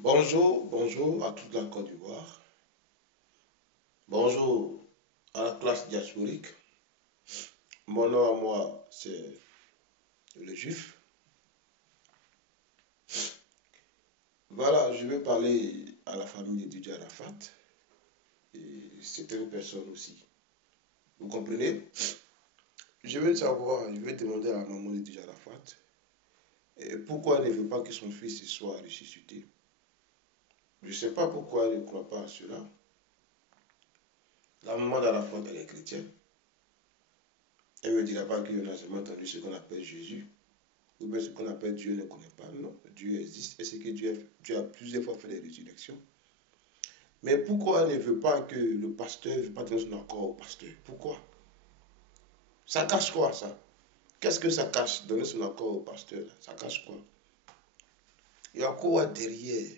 Bonjour, bonjour à toute la Côte d'Ivoire. Bonjour à la classe diasporique. Mon nom à moi, c'est le juif. Voilà, je vais parler à la famille de Didier Arafat. Et c'est une personne aussi. Vous comprenez? Je veux savoir, je vais demander à la maman de Didier Arafat pourquoi elle ne veut pas que son fils soit ressuscité. Je ne sais pas pourquoi elle ne croit pas à cela. La maman d'Arafat, elle est chrétienne. Elle ne me dira pas qu'il n'a jamais entendu ce qu'on appelle Jésus. Ou bien ce qu'on appelle Dieu ne connaît pas. Non, Dieu existe et c'est que Dieu a plusieurs fois fait des résurrections. Mais pourquoi elle ne veut pas que le pasteur ne veut pas donner son accord au pasteur? Pourquoi? Ça cache quoi ça? Qu'est-ce que ça cache, donner son accord au pasteur là? Ça cache quoi? Il y a quoi derrière?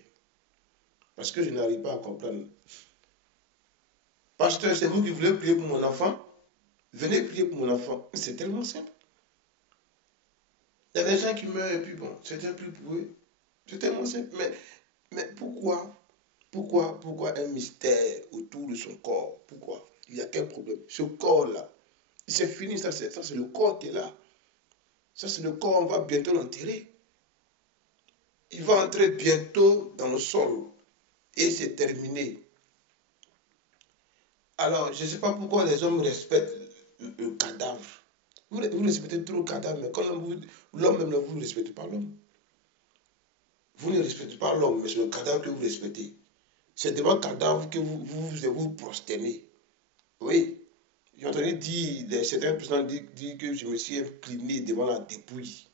Parce que je n'arrive pas à comprendre. Pasteur, c'est vous qui voulez prier pour mon enfant? Venez prier pour mon enfant. C'est tellement simple. Il y a des gens qui meurent et puis bon, c'est plus pour eux. C'est tellement simple. Mais pourquoi? Pourquoi un mystère autour de son corps? Pourquoi? Il y a quel problème? Ce corps-là, c'est fini, ça c'est le corps qui est là. Ça c'est le corps, on va bientôt l'enterrer. Il va entrer bientôt dans le sol et c'est terminé. Alors, je ne sais pas pourquoi les hommes respectent le cadavre. Vous respectez trop le cadavre, mais quand l'homme même, vous ne respectez pas l'homme. Vous ne respectez pas l'homme, mais c'est le cadavre que vous respectez. C'est devant le cadavre que vous prosternez. Oui. J'ai entendu dire, certaines personnes disent que je me suis incliné devant la dépouille.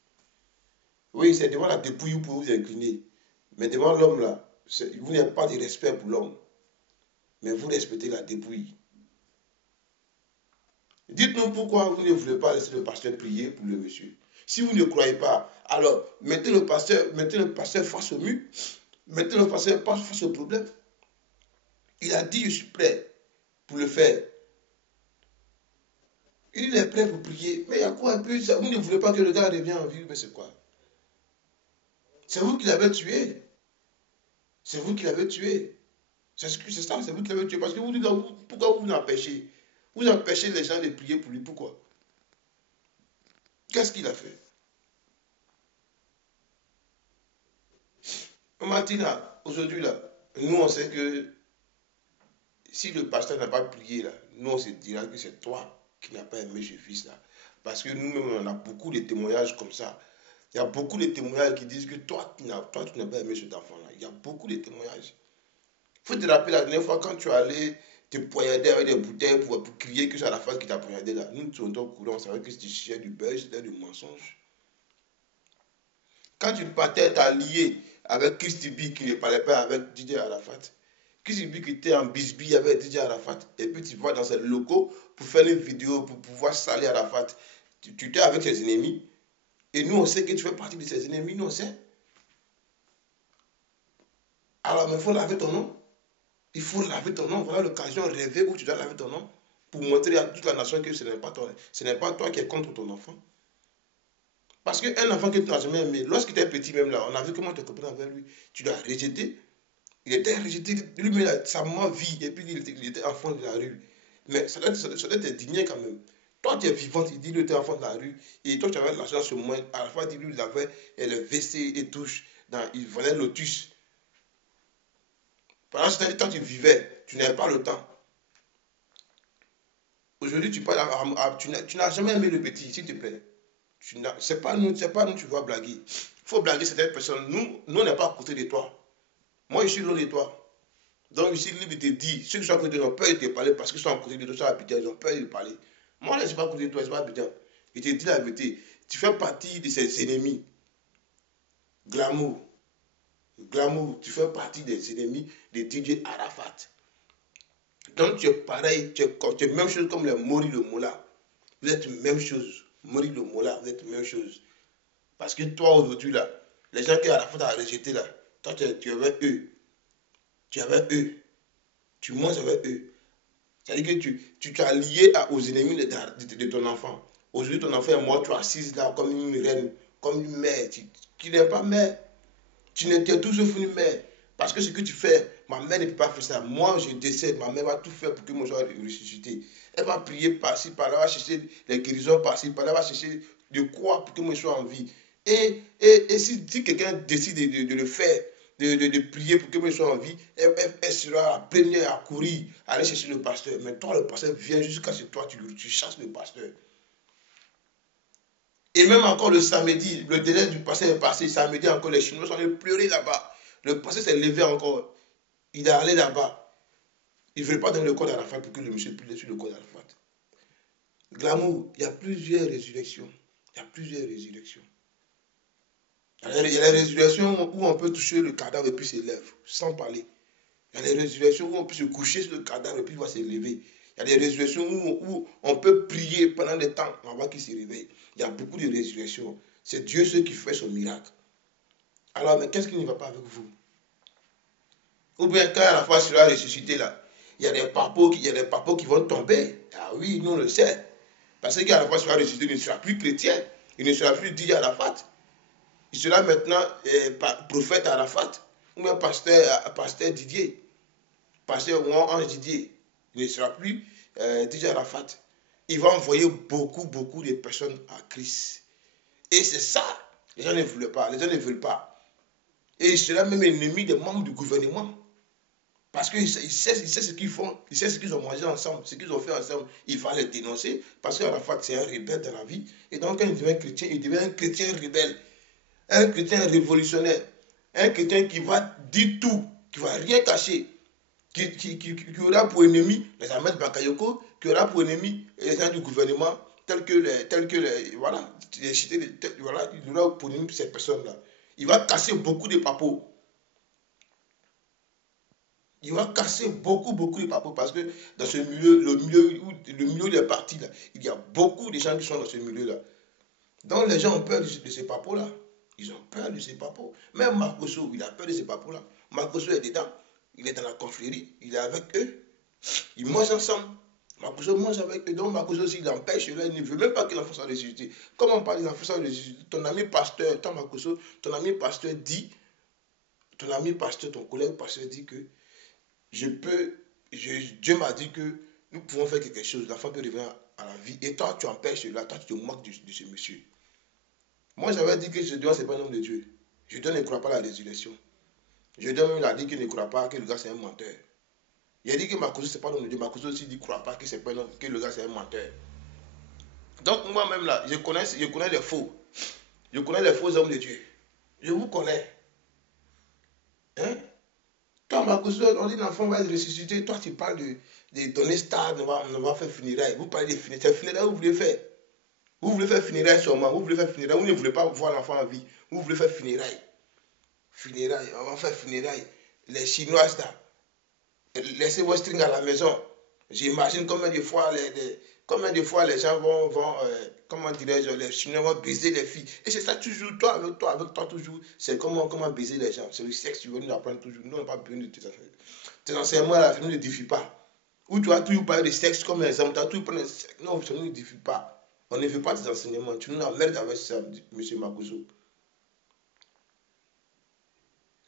Oui, c'est devant la dépouille que vous pouvez vous incliner. Mais devant l'homme, là, vous n'avez pas de respect pour l'homme. Mais vous respectez la dépouille. Dites-nous pourquoi vous ne voulez pas laisser le pasteur prier pour le monsieur. Si vous ne croyez pas, alors mettez le pasteur face au mur. Mettez le pasteur face au problème. Il a dit, je suis prêt pour le faire. Il est prêt pour prier. Mais il y a quoi un peu? Vous ne voulez pas que le gars revienne en vie, mais c'est quoi? C'est vous qui l'avez tué. C'est vous qui l'avez tué. C'est ça, c'est vous qui l'avez tué. Parce que vous dites, pourquoi vous empêchez? Vous empêchez les gens de prier pour lui. Pourquoi? Qu'est-ce qu'il a fait? Martina, aujourd'hui, là, nous, on sait que si le pasteur n'a pas prié, là, nous, on se dira que c'est toi qui n'as pas aimé ce fils-là. Parce que nous-mêmes, on a beaucoup de témoignages comme ça. Il y a beaucoup de témoignages qui disent que toi, tu n'as pas aimé cet enfant-là. Il y a beaucoup de témoignages. Il faut te rappeler la dernière fois quand tu allais te poignarder avec des bouteilles pour crier que c'est la face qui t'a poignardé là. Nous, nous sommes au courant, on savait que c'était du beurre, c'était du mensonge. Quand tu partais t'allier avec Christibi qui ne parlait pas avec Didier Arafat, Christibi qui était en bisbille avec Didier Arafat, et puis tu vas dans ses locaux pour faire une vidéo, pour pouvoir salir Arafat. Tu étais avec ses ennemis, et nous on sait que tu fais partie de ses ennemis, nous on sait. Alors, mais il faut laver ton nom. Il faut laver ton nom. Voilà l'occasion rêvée où tu dois laver ton nom pour montrer à toute la nation que ce n'est pas toi qui es contre ton enfant. Parce qu'un enfant que tu n'as jamais aimé, lorsqu'il était petit même là, on a vu comment tu te comportes avec lui. Tu l'as rejeté. Il était rejeté. Lui-même, sa maman vit et puis il était enfant de la rue. Mais ça doit être digné quand même. Toi, tu es vivante, il dit lui était enfant de la rue. Et toi, tu avais l'argent sur moi. À la fois, il dit lui, il avait le WC et touche. Il vendait Lotus. Pendant ce temps, toi, tu vivais. Tu n'avais pas le temps. Aujourd'hui, tu n'as jamais aimé le petit, s'il te plaît. C'est pas nous, tu vas blaguer. Il faut blaguer certaines personnes. Nous, on n'est pas à côté de toi. Moi, je suis loin de toi. Donc, je suis libre de te dire, ceux qui sont à côté de toi ont peur de te parler parce qu'ils sont à côté de toi, ils sont habitants, ils ont peur de parler. Moi, là, je ne suis pas à côté de toi, je ne suis pas habitant. Je te dis la vérité. Tu fais partie de ses ennemis. Glamour. Glamour, tu fais partie des ennemis de DJ Arafat. Donc, tu es pareil, tu es même chose comme les Mori le Mola. Vous êtes même chose. Mori le Mola, vous êtes même chose. Parce que toi, aujourd'hui, là, les gens qui Arafat a rejeté, là, toi, tu es avec eux. Tu es avec eux. Tu manges avec eux. C'est-à-dire que tu t'es lié aux ennemis de ton enfant. Aujourd'hui, ton enfant est mort, tu es assise là comme une reine, comme une mère. Tu n'es pas mère. Tu es tout sauf une mère. Parce que ce que tu fais, ma mère ne peut pas faire ça. Moi, je décède, ma mère va tout faire pour que moi je sois ressuscité. Elle va prier par-ci, par-là, elle va chercher les guérisons par-ci, par-là, elle va chercher de quoi pour que moi je sois en vie. Et si quelqu'un décide de le faire, de prier pour que moi je sois en vie, elle sera la première à courir, à aller chercher le pasteur. Mais toi, le pasteur vient jusqu'à chez toi, tu chasses le pasteur. Et même encore le samedi, le délai du pasteur est passé. Samedi encore, les Chinois sont allés pleurer là-bas. Le pasteur s'est levé encore. Il est allé là-bas. Il ne veut pas donner le code à la fête pour que le monsieur puisse sur le code à la fête. Glamour, il y a plusieurs résurrections. Il y a plusieurs résurrections. Il y a les résurrections où on peut toucher le cadavre et puis se lève, sans parler. Il y a les résurrections où on peut se coucher sur le cadavre et puis il va se lever. Il y a des résurrections où on peut prier pendant des temps avant qu'il se réveille. Il y a beaucoup de résurrections. C'est Dieu seul qui fait son miracle. Alors, mais qu'est-ce qui ne va pas avec vous? Ou bien quand à la fois sera ressuscité là, il y a des papos qui vont tomber. Ah oui, nous on le sait. Parce qu'à la fois sera ressuscité, il ne sera plus chrétien. Il ne sera plus dit à la fête. Il sera maintenant prophète à la fête. Ou bien pasteur Didier. Pasteur Ange Didier. Il ne sera plus DJ Arafat. Il va envoyer beaucoup de personnes à Christ. Et c'est ça. Les gens ne veulent pas. Les gens ne veulent pas. Et il sera même ennemi des membres du gouvernement. Parce qu'il sait ce qu'ils font. Il sait ce qu'ils ont mangé ensemble. Ce qu'ils ont fait ensemble. Il va les dénoncer. Parce qu'Arafat, c'est un rebelle dans la vie. Et donc, quand il devient chrétien, il devient un chrétien rebelle. Un chrétien révolutionnaire. Un chrétien qui va dire tout. Qui ne va rien cacher. Qui aura pour ennemi les Ahmed Bakayoko, qui aura pour ennemi les gens du gouvernement, tels que les voilà, voilà, il aura pour ennemi ces personnes-là. Il va casser beaucoup de papos. Il va casser beaucoup de papos parce que dans ce milieu, le milieu des partis, là, il y a beaucoup de gens qui sont dans ce milieu-là. Donc les gens ont peur de ces papos-là. Ils ont peur de ces papos. Même Marcoso, il a peur de ces papos-là. Marcoso est dedans. Il est dans la confrérie, il est avec eux, ils mangent ensemble. Marcoso mange avec eux, donc Marcoso aussi il empêche, là, il ne veut même pas que l'enfant soit ressuscité. Comme on parle de l'enfant soit ressuscité, ton ami pasteur, ton Marcoso, ton ami pasteur dit, ton ami pasteur, ton collègue pasteur dit que Dieu m'a dit que nous pouvons faire quelque chose, l'enfant peut revenir à la vie, et toi tu empêches cela, toi tu te moques de ce monsieur. Moi j'avais dit que Gédéon c'est pas un homme de Dieu. Gédéon ne croit pas à la résurrection. Gédéon même a dit qu'il ne croit pas que le gars c'est un menteur. Il a dit que Marcoso c'est pas l'homme de Dieu. Marcoso aussi dit qu'il ne croit pas que, c'est pas un homme, que le gars c'est un menteur. Donc moi-même là, je connais les faux. Je connais les faux hommes de Dieu. Je vous connais. Hein? Toi Marcoso, on dit l'enfant va être ressuscité. Toi tu parles de donner star, on va faire funérailles. Vous parlez de funérailles. C'est funérailles vous voulez faire. Vous voulez faire funérailles sûrement. Vous voulez faire funérailles. Vous ne voulez pas voir l'enfant en vie. Vous voulez faire funérailles. Funérailles. On va faire funérailles. Les Chinois là. Laissez vos strings à la maison. J'imagine combien de fois les gens vont comment dirais-je, les Chinois vont baiser les filles. Et c'est ça toujours, avec toi toujours. C'est comment baiser les gens. C'est le sexe, tu veux nous apprendre toujours. Nous, on n'a pas besoin de tes enseignements. Tes enseignements, à la fin, ne défient pas. Ou tu as toujours parlé de sexe comme exemple. Tu as toujours parlé de sexe. Non, ça ne nous défie pas. On ne veut pas tes enseignements. Tu nous emmerdes avec ça, M. Makuzo.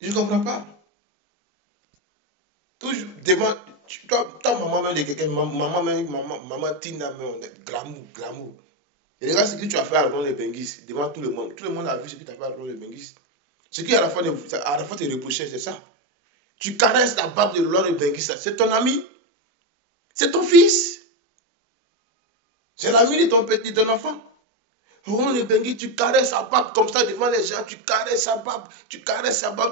Je ne comprends pas. Toujours devant. Toi, maman même de quelqu'un, maman Tina, glamour. Et regarde ce que tu as fait à Laurent Bengis, devant tout le monde. Tout le monde a vu ce que tu as fait à Laurent Bengis. Ce qui à la fois te reprochait, c'est ça. Tu caresses la barbe de Laurent Bengis, c'est ton ami. C'est ton fils. C'est l'ami de ton petit, ton enfant. Laurent Bengis, tu caresses sa barbe comme ça devant les gens, tu caresses sa barbe, tu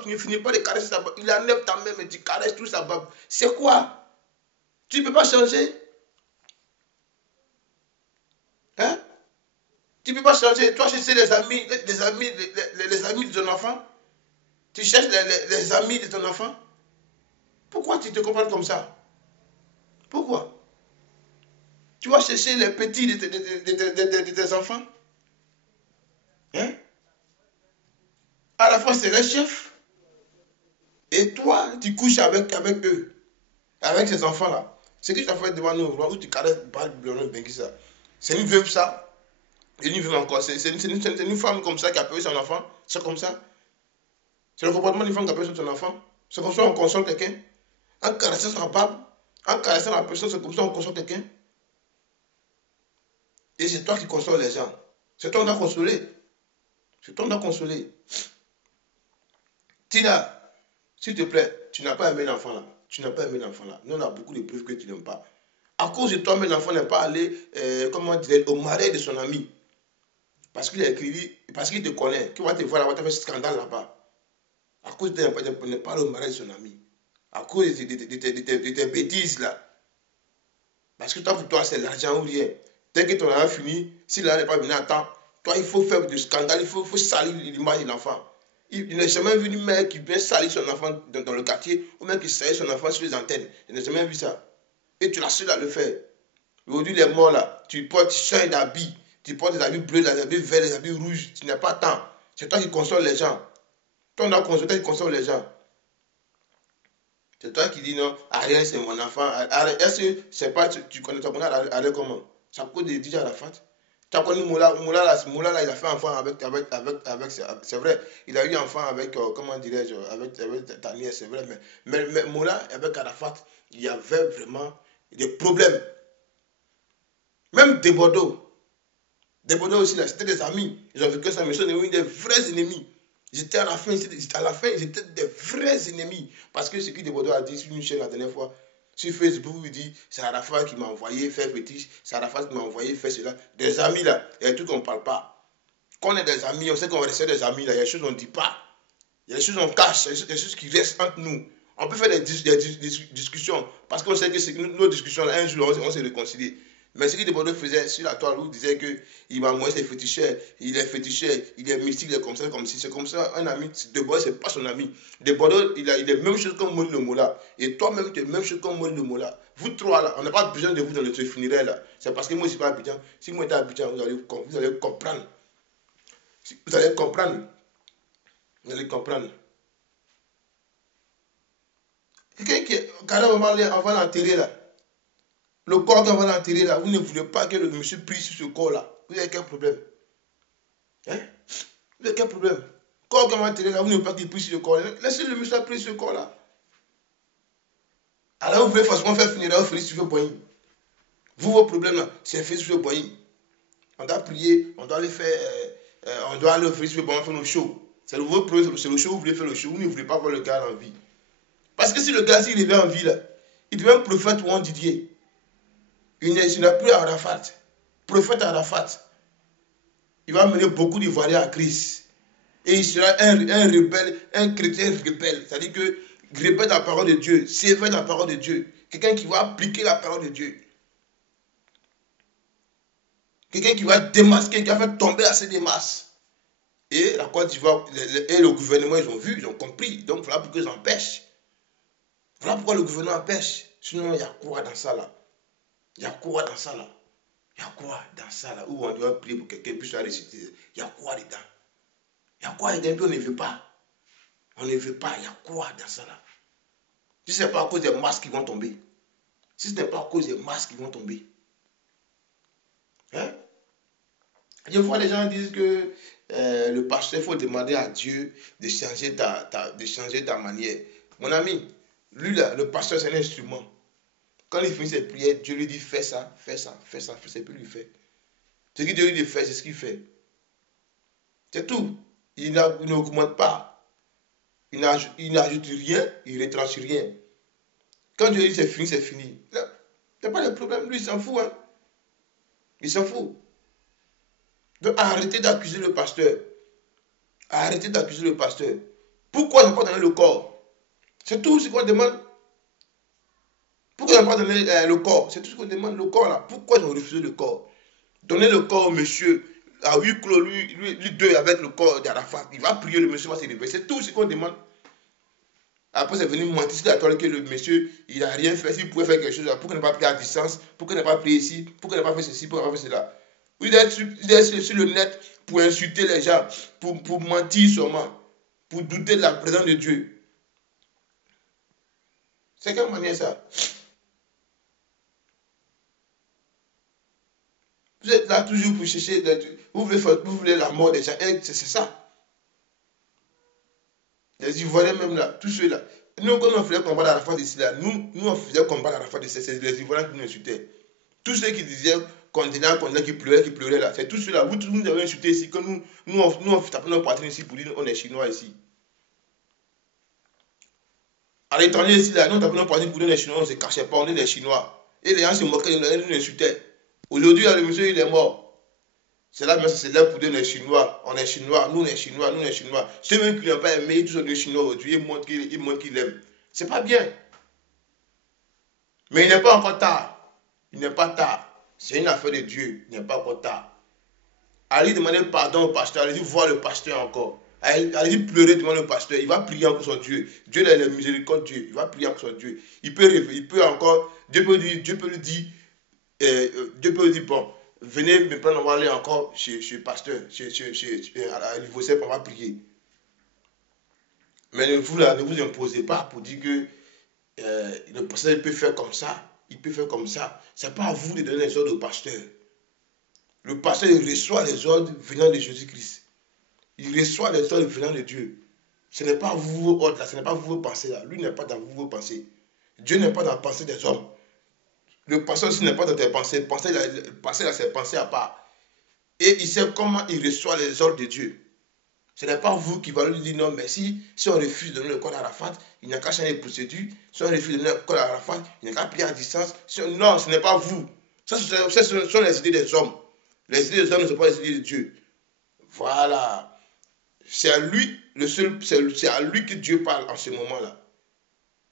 ne finis pas de caresser sa barbe. Il enlève ta main, mais tu caresses toute sa barbe. C'est quoi? Tu ne peux pas changer. Hein? Tu ne peux pas changer. Toi, tu sais les amis de ton enfant. Tu cherches les amis de ton enfant. Pourquoi tu te comportes comme ça? Pourquoi? Tu vas chercher les petits de tes enfants. Hein? À la fois, c'est les chefs. Et toi, tu couches avec eux. Avec ces enfants-là. Ce que tu as fait devant nous, où tu caresses ça. C'est une veuve, ça. Et une veuve encore. C'est une femme comme ça qui a payé son enfant. C'est comme ça. C'est le comportement d'une femme qui a payé son enfant. C'est comme ça qu'on console quelqu'un. En caressant sa barbe, en caressant la personne, c'est comme ça qu'on console quelqu'un. Et c'est toi qui consoles les gens. C'est toi qui dois consoler. C'est toi qui dois consoler. Tina, s'il te plaît, tu n'as pas aimé l'enfant là. Tu n'as pas aimé l'enfant là. Nous, on a beaucoup de preuves que tu n'aimes pas. À cause de toi, mais l'enfant n'est pas allé, comment dire, au mariage de son ami. Parce qu'il a écrit, parce qu'il te connaît, qu'il va te voir là-bas, tu as fait ce scandale là-bas. À cause de ne pas aller au mariage de son ami. À cause de tes bêtises là. Parce que toi, pour toi, c'est l'argent ou rien. Dès que ton argent fini, si l'argent n'est pas venu à temps, toi, il faut faire du scandale, il faut salir l'image de l'enfant. Il n'a jamais vu une mère qui vient salir son enfant dans le quartier, ou même qui salit son enfant sur les antennes. Je n'ai jamais vu ça. Et tu es la seule à le faire. Aujourd'hui, les morts là, tu changes d'habit. Tu portes des habits bleus, des habits verts, des habits rouges. Tu n'as pas de temps. C'est toi qui consoles les gens. Toi, on a consolé, toi qui consoles les gens. C'est toi qui dis non, Ariel c'est mon enfant. Est-ce que c'est pas, tu connais Ariel comment? C'est à cause de DJ Arafat. Tu as connu Moula là, il a fait enfant avec c'est vrai, il a eu enfant avec, comment dirais-je, avec ta nièce, c'est vrai, mais Moula, avec Arafat, il y avait vraiment des problèmes. Même des Bordeaux aussi, là, c'était des amis. Ils ont vécu ça, mais ils sont devenus des vrais ennemis. J'étais à la fin, ils étaient des vrais ennemis. Parce que ce que Bordeaux a dit sur une chaîne la dernière fois, sur Facebook, il dit c'est Arafat qui m'a envoyé faire fétiche, c'est Arafat qui m'a envoyé faire cela. Des amis là, il y a des trucs qu'on ne parle pas. Quand on est des amis, on sait qu'on reste des amis là, il y a des choses qu'on ne dit pas. Il y a des choses qu'on cache, il y a des choses qui restent entre nous. On peut faire des discussions parce qu'on sait que nos discussions là, un jour, on s'est réconcilié. Mais ce que Bordeaux faisait sur la toile, où il disait qu'il m'a envoyé ses féticheurs, il est féticheur, il est mystique, il est comme ça, comme si. C'est comme ça, un ami. Bordeaux, ce n'est pas son ami. Bordeaux, il est même chose comme Maurice Le Mola. Et toi-même, tu es même chose comme Maurice Le Mola. Vous trois là, on n'a pas besoin de vous dans le funéraire là. C'est parce que moi, je ne suis pas à Abidjan. Si moi, j'étais à Abidjan, vous allez comprendre. Vous allez comprendre. Vous allez comprendre. Quelqu'un qui est carrément, on va l'enterrer là. Le corps qu'on va l'enterrer là, vous ne voulez pas que le monsieur prie sur ce corps là. Vous avez quel problème? Hein? Vous avez quel problème? Le corps qu'on va enterrer là, vous ne voulez pas qu'il prie sur le corps là. Laissez le monsieur prier sur ce corps là. Alors vous voulez forcément faire finir là, vous faites sur le boigny. Vous, vos problèmes là, c'est fait sur le boigny. On doit prier, on doit aller faire, on doit aller faire sur le boigny, faire nos shows. C'est votre problème, c'est le show, vous voulez faire le show, vous ne voulez pas voir le gars en vie. Parce que si le gars, s'il revient en vie là, il devient un prophète ou un Didier. Il n'a plus Arafat. Prophète Arafat. Il va mener beaucoup d'Ivoiriens à Christ. Et il sera un rebelle, un chrétien rebelle. C'est-à-dire que rebelle dans la parole de Dieu, sévère dans la parole de Dieu. Quelqu'un qui va appliquer la parole de Dieu. Quelqu'un qui va démasquer, qui va faire tomber assez des masses. Et la Côte d'Ivoire et le gouvernement, ils ont vu, ils ont compris. Donc voilà pourquoi ils empêchent. Voilà pourquoi le gouvernement empêche. Sinon, il y a quoi dans ça là? Il y a quoi dans ça là? Il y a quoi dans ça là? Où on doit prier pour que quelqu'un puisse réciter. Il y a quoi dedans? Il y a quoi dedans? Puis on ne veut pas. On ne veut pas. Il y a quoi dans ça là? Si ce n'est pas à cause des masques qui vont tomber. Si ce n'est pas à cause des masques qui vont tomber. Hein? Des fois, les gens disent que le pasteur, il faut demander à Dieu de changer ta manière. Mon ami, lui là, le pasteur, c'est un instrument. Quand il finit ses prières, Dieu lui dit fais ça, fais ça, fais ça, fais ça, puis lui fait. Ce que Dieu lui dit faire, c'est ce qu'il fait. C'est tout. Il n'augmente pas. Il n'ajoute rien, il ne retranche rien. Quand Dieu dit c'est fini, c'est fini. Il n'y a pas de problème, lui il s'en fout. Hein. Il s'en fout. Donc arrêtez d'accuser le pasteur. Arrêtez d'accuser le pasteur. Pourquoi ils n'ont pas donné le corps? C'est tout ce qu'on demande. Pourquoi ils n'ont pas donné le corps? C'est tout ce qu'on demande, le corps là. Pourquoi ils ont refusé le corps? Donnez le corps au monsieur, à huis clos, lui deux avec le corps d'Arafat. Il va prier, le monsieur va se réveiller. C'est tout ce qu'on demande. Après, c'est venu mentir sur la toile que le monsieur, il n'a rien fait. S'il pouvait faire quelque chose, pourquoi il n'a pas pris à distance? Pourquoi il n'a pas pris ici? Pourquoi il n'a pas fait ceci? Pourquoi il n'a pas fait cela? Il est sur le net pour insulter les gens, pour mentir seulement, pour douter de la présence de Dieu. C'est quelle manière ça? Vous êtes là toujours pour chercher, vous voulez la mort des gens, c'est ça. Les Ivoiriens même là, tous ceux-là, Nous, quand on faisait combattre Arafat ici, là, nous, on faisait combattre Arafat ici, c'est les Ivoiriens qui nous insultaient. Tous ceux qui disaient continent, qui pleuraient là, c'est tous ceux-là. Vous, tous nous avez insulté ici, que on tapait nos poitrines ici pour dire qu'on est chinois ici. À l'étranger ici, là, nous on tapait nos poitrines pour dire qu'on est chinois, on ne se cachait pas, on est des chinois. Et les gens se moquaient, ils nous insultaient. Aujourd'hui, le monsieur, il est mort. C'est là même c'est là pour dire on est chinois, on est chinois, nous on est chinois, nous on est chinois. Ceux même qui n'ont pas aimé, tous sont chinois aujourd'hui, ils montrent qu'ils aiment. C'est pas bien. Mais il n'est pas encore tard. Il n'est pas tard. C'est une affaire de Dieu. Il n'est pas encore tard. Allez demander pardon au pasteur. Allez voir le pasteur encore. Allez pleurer devant le pasteur. Il va prier encore son Dieu. Dieu est le miséricorde Dieu. Il va prier encore son Dieu. Il peut encore. Dieu peut lui dire. Dieu peut lui dire bon, venez me prendre, on va aller encore chez le pasteur, à l'Ivocep, on va prier. Mais ne vous imposez pas pour dire que le pasteur peut faire comme ça, il peut faire comme ça. Ce n'est pas à vous de donner les ordres au pasteur. Le pasteur il reçoit les ordres venant de Jésus-Christ. Il reçoit les ordres venant de Dieu. Ce n'est pas vous vos ordres là, ce n'est pas vous vos pensées là. Lui n'est pas dans vos pensées. Dieu n'est pas dans la pensée des hommes. Le pasteur aussi n'est pas dans tes pensées. Le pasteur a ses pensées à part. Et il sait comment il reçoit les ordres de Dieu. Ce n'est pas vous qui va lui dire non, mais si on refuse de donner le code à Arafat, il n'y a qu'à changer les procédures. Si on refuse de donner le code à Arafat, il n'y a qu'à prier à distance. Non, ce n'est pas vous. Ça, ce sont les idées des hommes. Les idées des hommes ne sont pas les idées de Dieu. Voilà. C'est à lui, c'est à lui que Dieu parle en ce moment-là.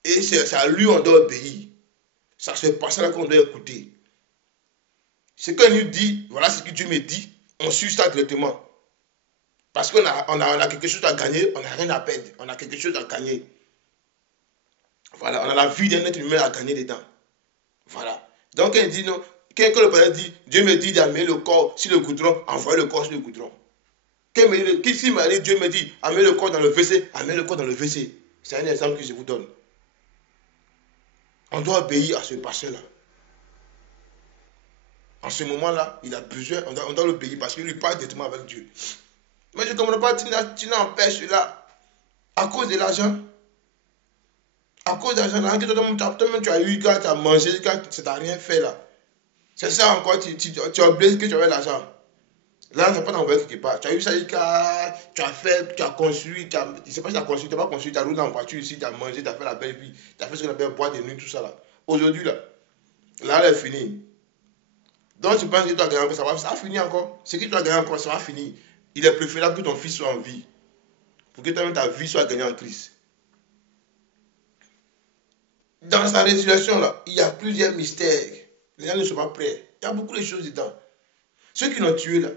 Et c'est à lui qu'on doit obéir. Ça se passe là qu'on doit écouter. Ce qu'il nous dit, voilà ce que Dieu me dit, on suit ça directement. Parce qu'on a quelque chose à gagner, on n'a rien à perdre. On a quelque chose à gagner. Voilà, on a la vie d'un être humain à gagner dedans. Voilà. Donc, quand il dit non, quand le Père dit, Dieu me dit d'amener le corps sur le goudron, envoyez le corps sur le goudron. Si Dieu me dit, amenez le corps dans le WC, amenez le corps dans le WC. C'est un exemple que je vous donne. On doit obéir à ce pasteur-là. En ce moment-là, il a besoin, on doit l'obéir parce qu'il lui parle directement avec Dieu. Mais je ne comprends pas, tu n'empêches cela à cause de l'argent. À cause de l'argent, toi-même tu as eu, quand tu as mangé, quand ça t'a rien fait là. C'est ça encore, tu as oublié que tu avais l'argent. Là, tu n'as pas d'envoyer quelque part. Tu as eu ça, tu as fait, tu as construit, je ne sais pas si tu as construit, tu n'as pas construit, tu as roulé en voiture ici, tu as mangé, tu as fait la belle vie, tu as fait ce qu'on appelle boire de nuit, tout ça là. Aujourd'hui là, là, elle est finie. Donc tu penses que tu as gagné encore, ça va finir encore. Ce que tu as gagné encore, ça va finir. Il est préférable que ton fils soit en vie. Pour que toi-même ta vie soit gagnée en Christ. Dans sa résurrection, là, il y a plusieurs mystères. Les gens ne sont pas prêts. Il y a beaucoup de choses dedans. Ceux qui l'ont tué, là,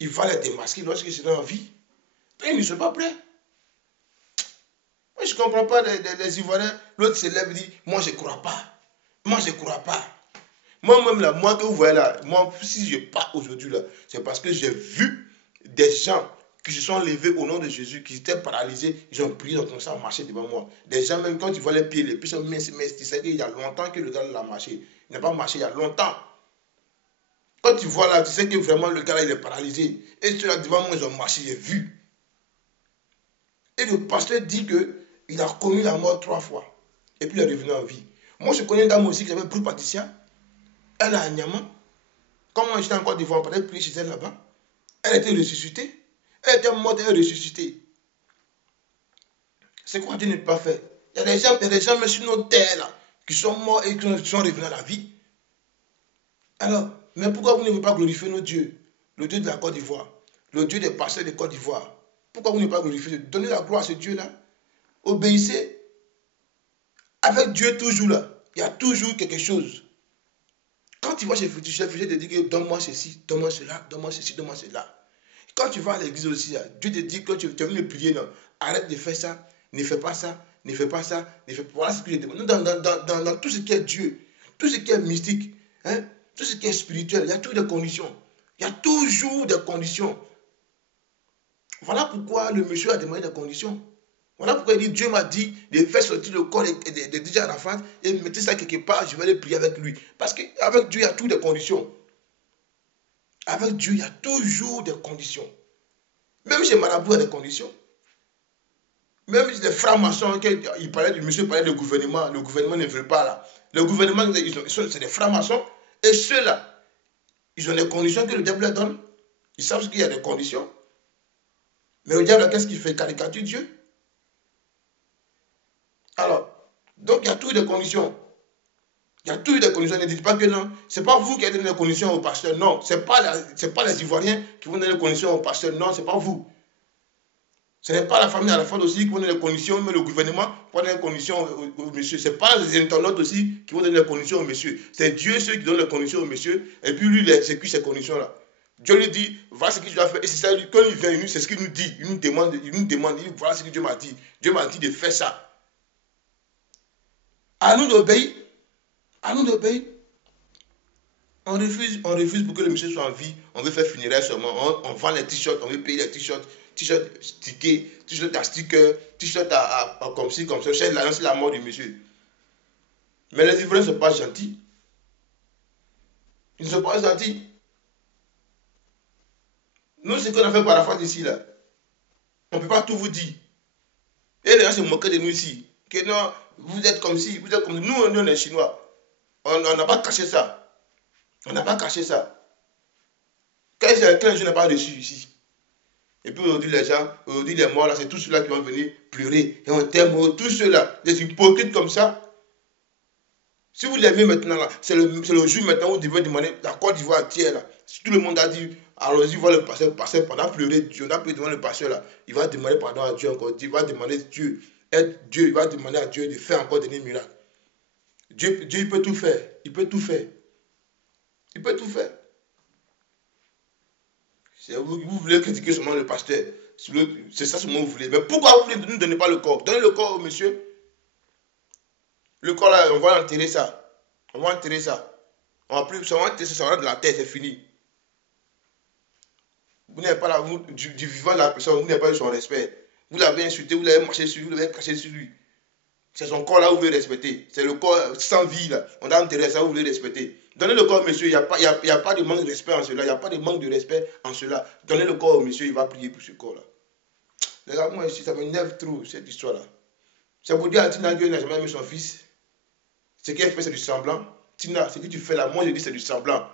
il va les démasquer lorsqu'ils seront en vie. Et ils ne sont pas prêts. Moi, je ne comprends pas les Ivoiriens. L'autre se lève et dit, moi, je ne crois pas. Moi, je ne crois pas. Moi-même, là, moi que vous voyez là, moi, si je pars aujourd'hui, là, c'est parce que j'ai vu des gens qui se sont levés au nom de Jésus, qui étaient paralysés, ils ont prié, ils ont commencé à marcher devant moi. Des gens, même quand tu vois les pieds sont minces, tu sais qu'il y a longtemps que le gars l'a marché. Il n'a pas marché il y a longtemps. Quand tu vois là, tu sais que vraiment le gars là, il est paralysé. Et ceux là devant moi, ils ont marché, j'ai vu. Et le pasteur dit qu'il a commis la mort 3 fois. Et puis il est revenu en vie. Moi, je connais une dame aussi qui s'appelle Brou Patricia. Elle a un Niamant. Quand moi j'étais en Côte d'Ivoire, peut-être prier chez elle là-bas. Elle était ressuscitée. Elle était morte, elle est ressuscitée. C'est quoi Dieu ne peut pas faire? Il y a des gens même sur nos terres là, qui sont morts et qui sont revenus à la vie. Alors, mais pourquoi vous ne voulez pas glorifier notre Dieu? Le Dieu de la Côte d'Ivoire. Le Dieu des pasteurs de Côte d'Ivoire. Pourquoi vous ne voulez pas glorifier? Donnez la gloire à ce Dieu-là. Obéissez. Avec Dieu toujours là. Il y a toujours quelque chose. Quand tu vas chez Futur, te dit que donne-moi ceci, donne-moi cela, donne-moi ceci, donne-moi cela. Quand tu vas à l'église aussi, là, Dieu te dit que tu es venu prier, non, arrête de faire ça, ne fais pas ça, ne fais pas ça, ne fais pas. Voilà ce que je demande. Dans tout ce qui est Dieu, tout ce qui est mystique, hein, tout ce qui est spirituel, il y a toujours des conditions. Il y a toujours des conditions. Voilà pourquoi le monsieur a demandé des conditions. Voilà pourquoi il dit, Dieu m'a dit de faire sortir le corps de DJ Arafat et mettre ça quelque part, je vais aller prier avec lui. Parce qu'avec Dieu, il y a toutes des conditions. Avec Dieu, il y a toujours des conditions. Même chez Marabout, il y a des conditions. Même les francs-maçons, il parlait du monsieur parlait du gouvernement. Le gouvernement ne veut pas là. Le gouvernement, c'est des francs-maçons. Et ceux-là, ils ont des conditions que le diable leur donne. Ils savent qu'il y a des conditions. Mais le diable, qu'est-ce qu'il fait? Il caricature Dieu. Alors, donc il y a toutes les conditions. Il y a toutes les conditions. Ne dites pas que non. Ce n'est pas vous qui avez donné les conditions au pasteur. Non. Ce n'est pas les Ivoiriens qui vont donner les conditions au pasteur. Non, ce n'est pas vous. Ce n'est pas la famille à la fois aussi qui vont donner les conditions, mais le gouvernement va donner les conditions au monsieur. Ce n'est pas les internautes aussi qui vont donner les conditions au monsieur. C'est Dieu ceux qui donnent les conditions au monsieur. Et puis lui, il exécute ces conditions-là. Dieu lui dit, voilà ce que tu dois faire. Et c'est ça, quand il vient, c'est ce qu'il nous dit. Il nous demande, voilà ce que Dieu m'a dit. Dieu m'a dit de faire ça. À nous d'obéir. À nous d'obéir. On refuse pour que le monsieur soit en vie. On veut faire funéraire seulement. On vend les t-shirts, on veut payer les t-shirts. T-shirt stické, t-shirt à sticker, t-shirt à comme ci, comme ça. C'est la mort du monsieur. Mais les Ivoiriens ne sont pas gentils. Ils ne sont pas gentils. Nous, ce qu'on a fait par la fois d'ici, là, on ne peut pas tout vous dire. Et les gens se moquaient de nous ici. Que non, vous êtes comme ci, vous êtes comme nous, on est Chinois. On n'a pas caché ça. On n'a pas caché ça. Quand je n'ai pas reçu ici. Et puis aujourd'hui, les gens, aujourd'hui, les morts, là, c'est tous ceux-là qui vont venir pleurer. Et on t'aime, tous ceux-là, des hypocrites comme ça. Si vous l'aimez maintenant, là, c'est le jour maintenant où vous devez demander la Côte d'Ivoire entière, là. Si tout le monde a dit, allons-y voir le pasteur, pendant pleurer, on a pleuré devant le pasteur, là. Il va demander pardon à Dieu encore. Il va demander Dieu, aide Dieu, il va demander à Dieu de faire encore des miracles. Dieu, il peut tout faire. Il peut tout faire. Il peut tout faire. Vous voulez critiquer seulement le pasteur. C'est ça seulement que vous voulez. Mais pourquoi vous ne nous donnez pas le corps? Donnez le corps au monsieur. Le corps là, on va enterrer ça. On va enterrer ça. On va plus, ça va enterrer ça, ça va de la terre, c'est fini. Vous n'avez pas du vivant de la personne, vous n'avez pas eu son respect. Vous l'avez insulté, vous l'avez marché sur lui, vous l'avez craché sur lui. C'est son corps là que vous voulez respecter. C'est le corps sans vie là. On a enterré ça, vous voulez respecter. Donnez le corps au monsieur, il n'y a pas de manque de respect en cela. Il n'y a pas de manque de respect en cela. Donnez le corps au monsieur, il va prier pour ce corps là. Les gars, moi ici, ça m'énerve trop cette histoire là. C'est pour dire à Tina Dieu n'a jamais aimé son fils. Ce qu'elle fait, c'est du semblant. Tina, ce que tu fais là, moi je dis c'est du semblant.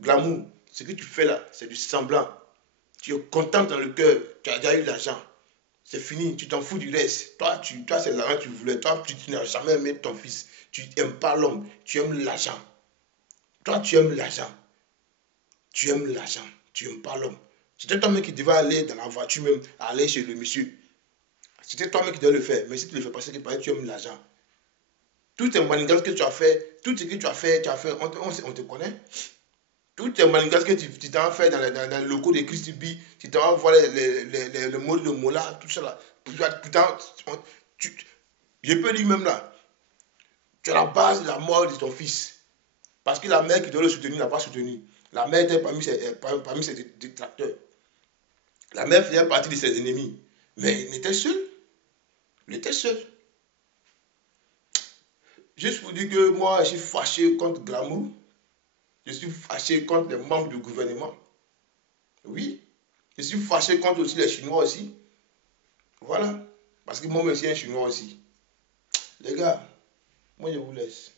Glamour, ce que tu fais là, c'est du semblant. Tu es content dans le cœur, tu as déjà eu l'argent. C'est fini, tu t'en fous du reste. Toi c'est l'argent que tu voulais. Toi, tu n'as jamais aimé ton fils. Tu n'aimes pas l'homme, tu aimes l'argent. Toi, tu aimes l'argent. Tu aimes l'argent, tu n'aimes pas l'homme. C'était toi-même qui devais aller dans la voiture même, aller chez le monsieur. C'était toi-même qui devais le faire. Mais si tu ne le fais pas, c'est que tu aimes l'argent. Toutes les manigances que tu as fait, tout ce que tu as fait, on te connaît. Toutes les manigances que tu t'as fait dans le locaux de Christy B, tu t'as voir le mot de Mola, tout ça là. Je peux dire même là, tu as la base de la mort de ton fils. Parce que la mère qui doit le soutenir n'a pas soutenu. La mère était parmi ses détracteurs. La mère faisait partie de ses ennemis. Mais il était seul. Il était seul. Juste pour dire que moi, je suis fâché contre Glamour. Je suis fâché contre les membres du gouvernement. Oui. Je suis fâché contre aussi les Chinois aussi. Voilà. Parce que moi, je suis un Chinois aussi. Les gars, moi, je vous laisse.